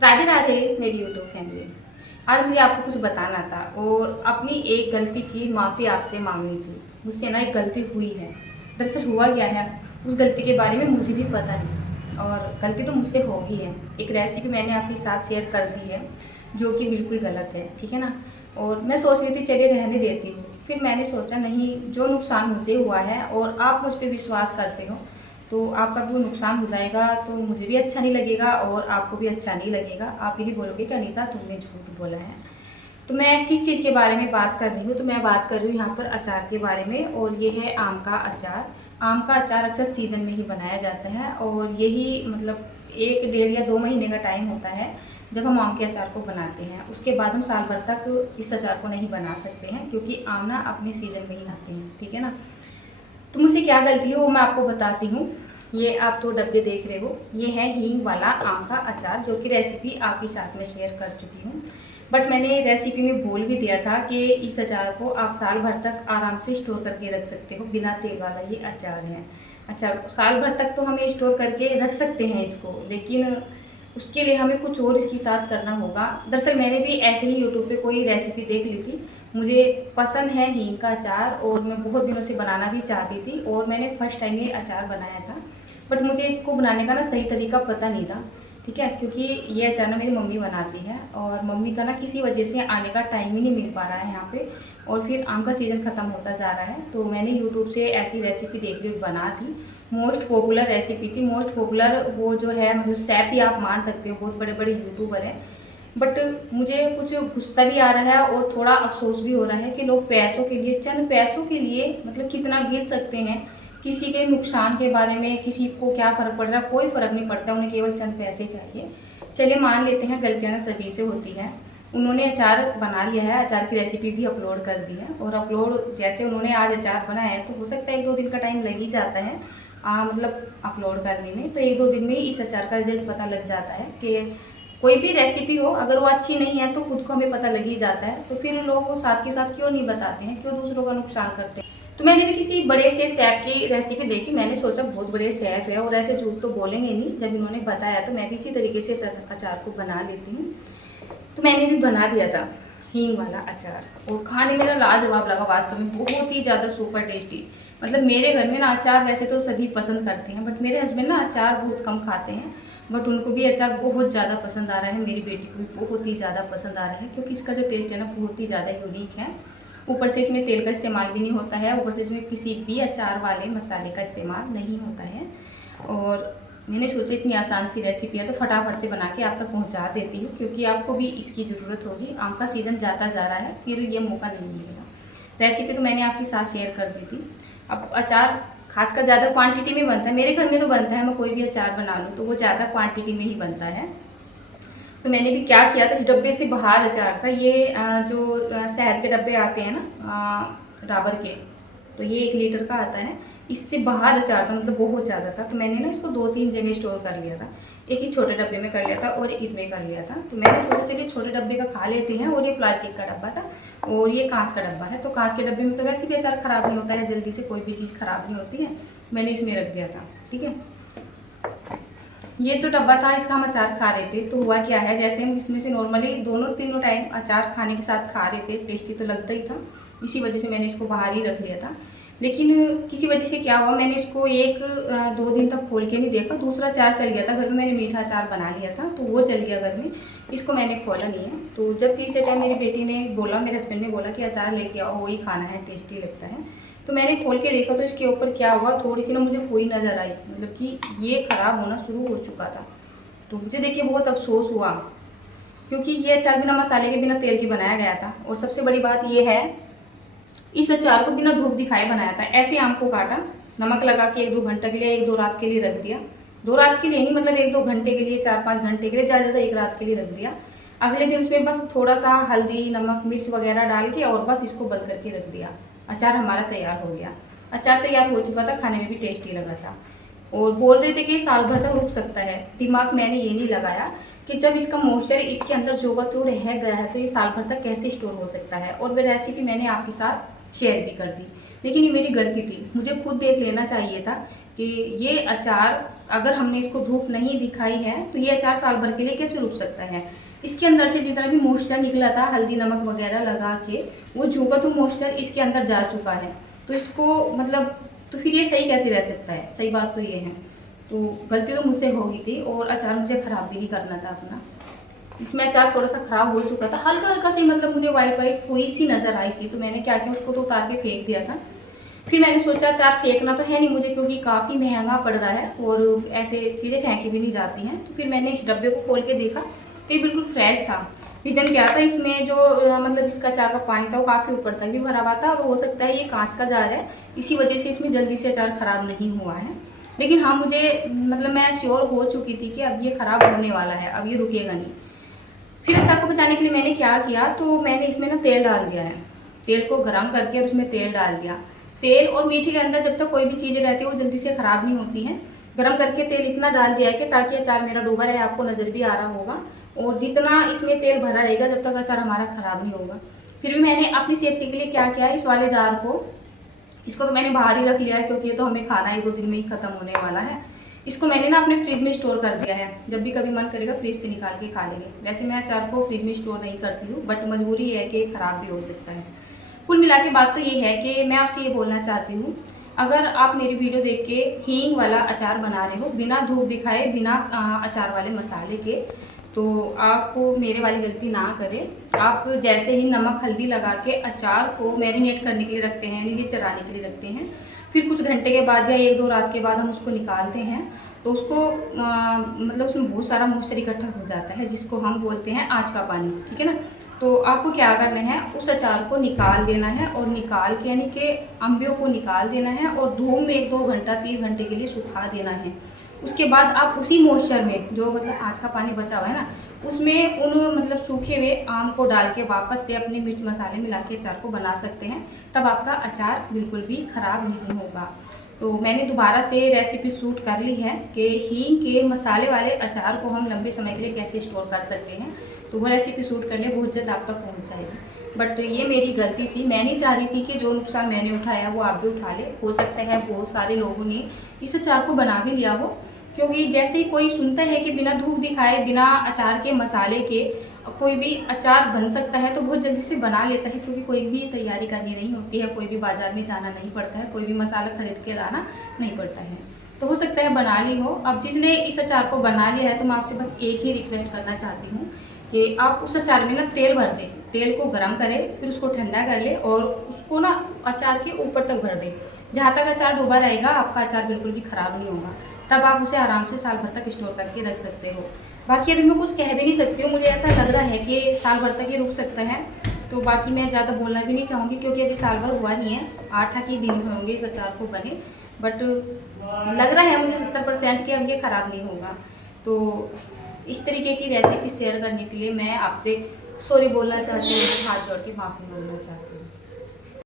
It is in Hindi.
राधे राधे मेरी यूट्यूब फैमिली। आज मुझे आपको कुछ बताना था और अपनी एक गलती की माफ़ी आपसे मांगनी थी। मुझसे ना एक गलती हुई है। दरअसल हुआ क्या है, उस गलती के बारे में मुझे भी पता नहीं और गलती तो मुझसे हो गई है। एक रेसिपी मैंने आपके साथ शेयर कर दी है जो कि बिल्कुल गलत है, ठीक है ना। और मैं सोच रही थी चलिए रहने देती हूँ, फिर मैंने सोचा नहीं, जो नुकसान मुझे हुआ है और आप मुझ पर विश्वास करते हो तो आपका भी वो नुकसान हो जाएगा तो मुझे भी अच्छा नहीं लगेगा और आपको भी अच्छा नहीं लगेगा। आप यही बोलोगे कि अनीता तुमने झूठ बोला है। तो मैं किस चीज़ के बारे में बात कर रही हूँ, तो मैं बात कर रही हूँ यहाँ पर अचार के बारे में। और ये है आम का अचार। आम का अचार अक्सर सीज़न में ही बनाया जाता है और यही मतलब 1 डेढ़ या 2 महीने का टाइम होता है जब हम आम के अचार को बनाते हैं। उसके बाद हम साल भर तक इस अचार को नहीं बना सकते हैं क्योंकि आम ना अपने सीज़न में ही आते हैं, ठीक है ना। तो मुझसे क्या गलती है वो मैं आपको बताती हूँ। ये आप 2 डब्बे देख रहे हो, ये है हींग वाला आम का अचार जो कि रेसिपी आपके साथ में शेयर कर चुकी हूँ। बट मैंने रेसिपी में बोल भी दिया था कि इस अचार को आप साल भर तक आराम से स्टोर करके रख सकते हो, बिना तेल वाला ये अचार है। अच्छा, साल भर तक तो हमें स्टोर करके रख सकते हैं इसको, लेकिन उसके लिए हमें कुछ और इसके साथ करना होगा। दरअसल मैंने भी ऐसे ही यूट्यूब पे कोई रेसिपी देख ली थी। मुझे पसंद है हींग का अचार और मैं बहुत दिनों से बनाना भी चाहती थी और मैंने फर्स्ट टाइम ये अचार बनाया था। बट मुझे इसको बनाने का ना सही तरीका पता नहीं था, ठीक है, क्योंकि ये अचार ना मेरी मम्मी बनाती है और मम्मी का ना किसी वजह से आने का टाइम ही नहीं मिल पा रहा है यहाँ पे। और फिर आम का सीज़न ख़त्म होता जा रहा है तो मैंने यूट्यूब से ऐसी रेसिपी देख ली, बना थी। मोस्ट पॉपुलर रेसिपी थी, मोस्ट पॉपुलर वो जो है मतलब सैफ ही आप मान सकते हो, बहुत बड़े बड़े यूट्यूबर हैं। बट मुझे कुछ गुस्सा भी आ रहा है और थोड़ा अफसोस भी हो रहा है कि लोग पैसों के लिए, चंद पैसों के लिए मतलब कितना गिर सकते हैं। किसी के नुकसान के बारे में किसी को क्या फ़र्क पड़ रहा है, कोई फ़र्क नहीं पड़ता, उन्हें केवल चंद पैसे चाहिए। चलिए मान लेते हैं गलतियाँ ना सभी से होती है। उन्होंने अचार बना लिया है, अचार की रेसिपी भी अपलोड कर दी है और अपलोड जैसे उन्होंने आज अचार बनाया है तो हो सकता है 1-2 दिन का टाइम लग ही जाता है मतलब अपलोड करने में। तो 1-2 दिन में ही इस अचार का रिजल्ट पता लग जाता है कि कोई भी रेसिपी हो अगर वो अच्छी नहीं है तो खुद को हमें पता लग ही जाता है। तो फिर लोग साथ के साथ क्यों नहीं बताते हैं, क्यों दूसरों का नुकसान करते हैं। तो मैंने भी किसी बड़े से शेफ की रेसिपी देखी, मैंने सोचा बहुत बड़े शेफ है और ऐसे झूठ तो बोलेंगे नहीं, जब इन्होंने बताया तो मैं भी इसी तरीके से अचार को बना लेती हूँ। तो मैंने भी बना दिया था हींग वाला अचार और खाने में ना लाजवाब लगा, वास्तव में बहुत ही ज़्यादा सुपर टेस्टी। मतलब मेरे घर में ना अचार वैसे तो सभी पसंद करते हैं बट मेरे हस्बैंड ना अचार बहुत कम खाते हैं। बट उनको भी अचार बहुत ज़्यादा पसंद आ रहा है, मेरी बेटी को भी बहुत ही ज़्यादा पसंद आ रहा है क्योंकि इसका जो टेस्ट है ना बहुत ही ज़्यादा यूनिक है। ऊपर से इसमें तेल का इस्तेमाल भी नहीं होता है, ऊपर से इसमें किसी भी अचार वाले मसाले का इस्तेमाल नहीं होता है। और मैंने सोचा इतनी आसान सी रेसिपी है तो फटाफट से बना के आप तक पहुंचा देती हूँ क्योंकि आपको भी इसकी ज़रूरत होगी। आम का सीज़न जाता जा रहा है, फिर ये मौका नहीं मिलेगा। रेसिपी तो मैंने आपके साथ शेयर कर दी थी। अब अचार खासकर ज़्यादा क्वांटिटी में बनता है, मेरे घर में तो बनता है, मैं कोई भी अचार बना लूँ तो वो ज़्यादा क्वांटिटी में ही बनता है। तो मैंने भी क्या किया था, इस डब्बे से बाहर अचार था ये जो शहद के डब्बे आते हैं ना डाबर के, तो ये 1 लीटर का आता है, इससे बाहर अचार था, मतलब बहुत ज़्यादा था। तो मैंने ना इसको 2-3 जगह स्टोर कर लिया था। एक ही छोटे डब्बे में कर लिया था और इसमें कर लिया था। तो मैंने सोचा चलिए छोटे डब्बे का खा लेते हैं। और ये प्लास्टिक का डब्बा था और ये कांच का डब्बा है, तो कांच के डब्बे में तो वैसे भी अचार ख़राब नहीं होता है, जल्दी से कोई भी चीज़ ख़राब नहीं होती है। मैंने इसमें रख दिया था, ठीक है। ये जो डब्बा था इसका हम अचार खा रहे थे तो हुआ क्या है, जैसे हम इसमें से नॉर्मली दोनों तीनों टाइम अचार खाने के साथ खा रहे थे, टेस्टी तो लगता ही था, इसी वजह से मैंने इसको बाहर ही रख लिया था। लेकिन किसी वजह से क्या हुआ, मैंने इसको 1-2 दिन तक खोल के नहीं देखा, दूसरा अचार चल गया था घर में, मैंने मीठा अचार बना लिया था तो वो चल गया घर में, इसको मैंने खोला नहीं है। तो जब तीसरे टाइम मेरी बेटी ने बोला, मेरे हस्बैंड ने बोला कि अचार लेके आओ वही खाना है, टेस्टी लगता है, तो मैंने खोल के देखा तो इसके ऊपर क्या हुआ, थोड़ी सी ना मुझे फुई नज़र आई, मतलब कि ये ख़राब होना शुरू हो चुका था। तो मुझे देखिए बहुत अफसोस हुआ क्योंकि ये अचार बिना मसाले के, बिना तेल के बनाया गया था। और सबसे बड़ी बात ये है, इस अचार को बिना धूप दिखाए बनाया था। ऐसे आम को काटा, नमक लगा के 1-2 घंटे के लिए, 1-2 रात के लिए रख दिया। 2 रात के लिए नहीं, मतलब 1-2 घंटे के लिए, 4-5 घंटे के लिए, ज़्यादा ज़्यादा 1 रात के लिए रख दिया। अगले दिन उसमें बस थोड़ा सा हल्दी, नमक, मिर्च वगैरह डाल के और बस इसको बंद करके रख दिया। अचार हमारा तैयार हो गया। अचार तैयार हो चुका था, खाने में भी टेस्टी लगा था और बोल रहे थे कि साल भर तक रुक सकता है। दिमाग मैंने ये नहीं लगाया कि जब इसका मॉइस्चर इसके अंदर जो तो रह गया है तो ये साल भर तक कैसे स्टोर हो सकता है। और वह रेसिपी मैंने आपके साथ शेयर भी कर दी, लेकिन ये मेरी गलती थी, मुझे खुद देख लेना चाहिए था कि ये अचार अगर हमने इसको धूप नहीं दिखाई है तो ये अचार साल भर के लिए कैसे रुक सकता है। इसके अंदर से जितना भी मॉइस्चर निकला था हल्दी नमक वगैरह लगा के, वो जो का तो मॉइस्चर इसके अंदर जा चुका है, तो इसको मतलब तो फिर ये सही कैसे रह सकता है। सही बात तो ये है। तो गलती तो मुझसे हो गई थी और अचार मुझे ख़राब भी नहीं करना था अपना। इसमें अचार थोड़ा सा ख़राब हो चुका था, हल्का हल्का सी मतलब मुझे वाइट वाइट फुई सी नज़र आई थी। तो मैंने क्या किया, उसको तो उतार के फेंक दिया था। फिर मैंने सोचा अचार फेंकना तो है नहीं मुझे, क्योंकि काफ़ी महंगा पड़ रहा है और ऐसे चीज़ें फेंकी भी नहीं जाती हैं। तो फिर मैंने इस डब्बे को खोल के देखा तो ये बिल्कुल फ्रेश था। रीज़न क्या था, इसमें जो मतलब इसका अचार का पानी था वो काफ़ी ऊपर तक भी भरा हुआ था। और हो सकता है ये कांच का जार है, इसी वजह से इसमें जल्दी से अचार ख़राब नहीं हुआ है। लेकिन हाँ, मुझे मतलब मैं श्योर हो चुकी थी कि अब ये ख़राब होने वाला है, अब ये रुकेगा नहीं। फिर अचार को बचाने के लिए मैंने क्या किया, तो मैंने इसमें ना तेल डाल दिया है। तेल को गर्म करके उसमें तेल डाल दिया। तेल और मीठे के अंदर जब तक कोई भी चीज़ें रहती है वो जल्दी से ख़राब नहीं होती हैं। गर्म करके तेल इतना डाल दिया है कि ताकि अचार मेरा डूबा रहे, आपको नज़र भी आ रहा होगा। और जितना इसमें तेल भरा रहेगा जब तक अचार हमारा ख़राब नहीं होगा। फिर भी मैंने अपनी सेफ्टी के लिए क्या किया, इस वाले जार को, इसको तो मैंने बाहर ही रख लिया है क्योंकि ये तो हमें खाना 1-2 दिन में ही ख़त्म होने वाला है। इसको मैंने ना अपने फ्रिज में स्टोर कर दिया है, जब भी कभी मन करेगा फ्रिज से निकाल के खा लेंगे। वैसे मैं अचार को फ्रिज में स्टोर नहीं करती हूँ, बट मजबूरी है कि ख़राब भी हो सकता है। कुल मिला के बात तो ये है कि मैं आपसे ये बोलना चाहती हूँ, अगर आप मेरी वीडियो देख के हींग वाला अचार बना रहे हो बिना धूप दिखाए, बिना अचार वाले मसाले के, तो आपको मेरे वाली गलती ना करें। आप जैसे ही नमक हल्दी लगा के अचार को मैरिनेट करने के लिए रखते हैं, यानी कि चराने के लिए रखते हैं, फिर कुछ घंटे के बाद या 1-2 रात के बाद हम उसको निकालते हैं, तो उसको मतलब उसमें बहुत सारा मॉइस्चर इकट्ठा हो जाता है, जिसको हम बोलते हैं आँच का पानी। ठीक है ना। तो आपको क्या करना है, उस अचार को निकाल देना है और निकाल के यानी कि अम्बियों को निकाल देना है और धूप में 1-2 घंटा 3 घंटे के लिए सुखा देना है। उसके बाद आप उसी मॉइस्चर में जो मतलब आँच का पानी बचा हुआ है ना, उसमें उन मतलब सूखे हुए आम को डाल के वापस से अपने मिर्च मसाले मिला के अचार को बना सकते हैं। तब आपका अचार बिल्कुल भी ख़राब नहीं होगा। तो मैंने दोबारा से रेसिपी शूट कर ली है कि हींग के मसाले वाले अचार को हम लंबे समय के लिए कैसे स्टोर कर सकते हैं। तो वो रेसिपी शूट कर ले, बहुत जल्द आप तक पहुंच जाएगी। बट ये मेरी गलती थी, मैं नहीं चाह रही थी कि जो नुकसान मैंने उठाया वो आप भी उठा ले। हो सकता है बहुत सारे लोगों ने इस अचार को बना भी लिया हो, क्योंकि जैसे ही कोई सुनता है कि बिना धूप दिखाए, बिना अचार के मसाले के कोई भी अचार बन सकता है, तो बहुत जल्दी से बना लेता है, क्योंकि कोई भी तैयारी करनी नहीं होती है, कोई भी बाजार में जाना नहीं पड़ता है, कोई भी मसाला खरीद के लाना नहीं पड़ता है। तो हो सकता है बना ली हो। अब जिसने इस अचार को बना लिया है, तो मैं आपसे बस एक ही रिक्वेस्ट करना चाहती हूँ कि आप उस अचार में ना तेल भर दें। तेल को गर्म करें, फिर उसको ठंडा कर ले और उसको ना अचार के ऊपर तक भर दें। जहाँ तक अचार डूबा रहेगा, आपका अचार बिल्कुल भी ख़राब नहीं होगा। तब आप उसे आराम से साल भर तक स्टोर करके रख सकते हो। बाकी अभी मैं कुछ कह भी नहीं सकती हूँ, मुझे ऐसा लग रहा है कि साल भर तक ये रुक सकता है। तो बाकी मैं ज़्यादा बोलना भी नहीं चाहूँगी, क्योंकि अभी साल भर हुआ नहीं है, 8 ही दिन होंगे इस अचार को बने। बट लग रहा है मुझे 70% कि अब ये ख़राब नहीं होगा। तो इस तरीके की रेसिपी शेयर करने के लिए मैं आपसे सॉरी बोलना चाहती हूँ, हाथ जोड़ के माफ़ी बोलना चाहती हूँ।